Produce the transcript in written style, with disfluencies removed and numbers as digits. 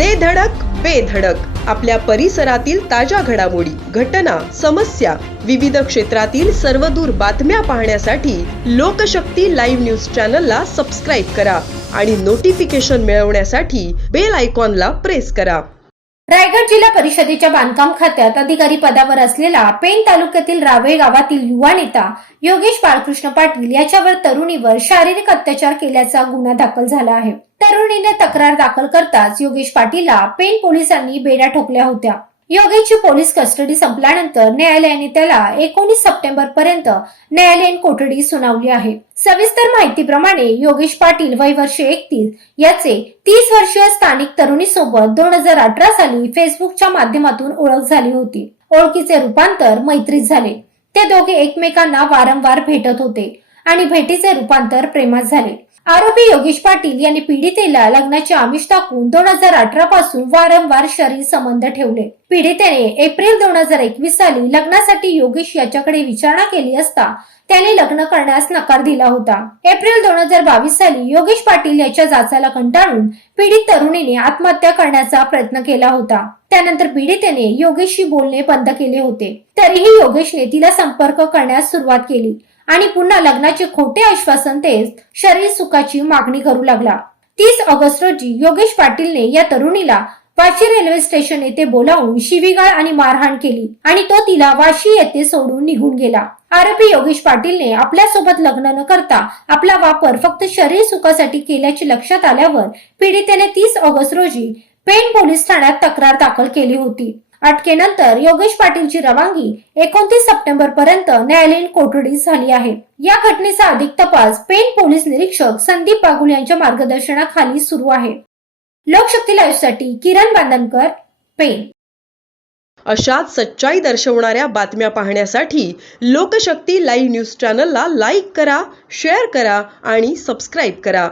दे धडक बेधडक आपल्या परिसरातील ताज्या घडामोडी, घटना, समस्या, विविध क्षेत्रातील सर्वदूर बातम्या पाहण्यासाठी लोकशक्ती लाईव्ह न्यूज चॅनलला सबस्क्राईब करा आणि नोटिफिकेशन मिळवण्यासाठी बेल आयकॉनला प्रेस करा. रायगड जिल्हा परिषदेच्या बांधकाम खात्यात अधिकारी पदावर असलेला पेण तालुक्यातील रावेळ गावातील युवा नेता योगेश बाळकृष्ण पाटील याच्यावर तरुणीवर शारीरिक अत्याचार केल्याचा गुन्हा दाखल झाला आहे. तरुणीने तक्रार दाखल करताच योगेश पाटीलला पेण पोलिसांनी बेड्या ठोकल्या होत्या. योगेशची पोलीस कस्टडी संपल्यानंतर न्यायालयाने त्याला 19 सप्टेंबर पर्यंत न्यायालयीन कोठडी सुनावली आहे. सविस्तर माहितीप्रमाणे योगेश पाटील वय वर्ष 31 याचे 30 वर्षीय स्थानिक तरुणीसोबत 2018 साली फेसबुकच्या माध्यमातून ओळख झाली होती. ओळखीचे रूपांतर मैत्रीत झाले. ते दोघे एकमेकांना वारंवार भेटत होते आणि भेटीचे रूपांतर प्रेमात झाले. आरोपी योगेश पाटील यांनी पीडितेला लग्नाचे आमिष टाकून 2018 पासून वारंवार शरीर संबंध ठेवले. पीडितेने एप्रिल 2021 साली लग्नासाठी योगेश याच्याकडे विचारणा केली असता त्याने लग्न करण्यास नकार दिला होता. एप्रिल 2022 साली योगेश पाटील याच्या जाचाला कंटाळून पीडित तरुणीने आत्महत्या करण्याचा प्रयत्न केला होता. त्यानंतर पीडितेने योगेशशी बोलणे बंद केले होते. तरीही योगेशने तिला संपर्क करण्यास सुरुवात केली आणि पुन्हा लग्नाचे खोटे आश्वासन देत शरीर सुखाची मागणी करू लागला. 30 ऑगस्ट रोजी योगेश पाटीलने या तरुणीला वाशी रेल्वे स्टेशन येथे बोलावून शिवीगाळ आणि मारहाण केली आणि तो तिला वाशी येथे सोडून निघून गेला. आरोपी योगेश पाटीलने आपल्यासोबत लग्न न करता आपला वापर फक्त शरीर सुखासाठी केल्याचे लक्षात आल्यावर पीडितेने 30 ऑगस्ट रोजी पेण पोलीस ठाण्यात तक्रार दाखल केली होती. अटकेनंतर योगेश पाटीलची रवानगी 29 सप्टेंबर पर्यंत न्यायालयीन कोठडीत झाली आहे. या घटनेचा अधिक तपास पेण पोलीस निरीक्षक संदीप बागुल यांच्या मार्गदर्शनाखाली सुरू आहे. लोकशक्ती लाईव्ह साठी किरण बांधनकर, पेण. अशाच सच्चाई दर्शवणाऱ्या बातम्या पाहण्यासाठी लोकशक्ती लाईव्ह न्यूज चॅनलला लाईक करा, शेअर करा आणि सबस्क्राईब करा.